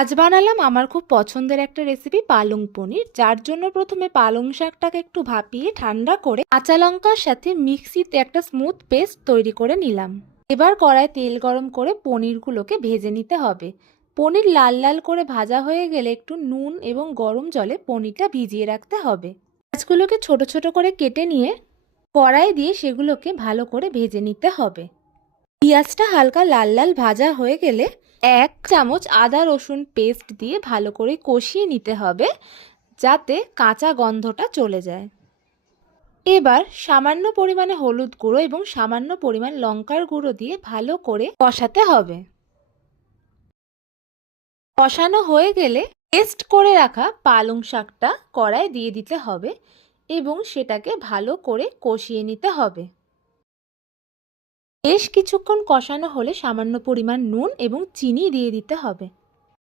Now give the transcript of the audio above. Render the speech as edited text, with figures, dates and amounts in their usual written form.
আজ বানালাম আমার খুব পছন্দের একটা রেসিপি পালং পনির, যার জন্য প্রথমে পালং শাকটাকে একটু ভাপিয়ে ঠান্ডা করে কাঁচা লঙ্কার সাথে মিক্সিতে একটা স্মুথ পেস্ট তৈরি করে নিলাম। এবার কড়ায় তেল গরম করে পনিরগুলোকে ভেজে নিতে হবে। পনির লাল লাল করে ভাজা হয়ে গেলে একটু নুন এবং গরম জলে পনিরটা ভিজিয়ে রাখতে হবে। মাছগুলোকে ছোট ছোট করে কেটে নিয়ে কড়াই দিয়ে সেগুলোকে ভালো করে ভেজে নিতে হবে। পেঁয়াজটা হালকা লাল লাল ভাজা হয়ে গেলে 1 চামচ আদা রসুন পেস্ট দিয়ে ভালো করে কষিয়ে নিতে হবে, যাতে কাঁচা গন্ধটা চলে যায়। এবার সামান্য পরিমাণে হলুদ গুঁড়ো এবং সামান্য পরিমাণ লঙ্কার গুঁড়ো দিয়ে ভালো করে কষাতে হবে। কষানো হয়ে গেলে পেস্ট করে রাখা পালং শাকটা কড়ায় দিয়ে দিতে হবে এবং সেটাকে ভালো করে কষিয়ে নিতে হবে। বেশ কিছুক্ষণ কষানো হলে সামান্য পরিমাণ নুন এবং চিনি দিয়ে দিতে হবে।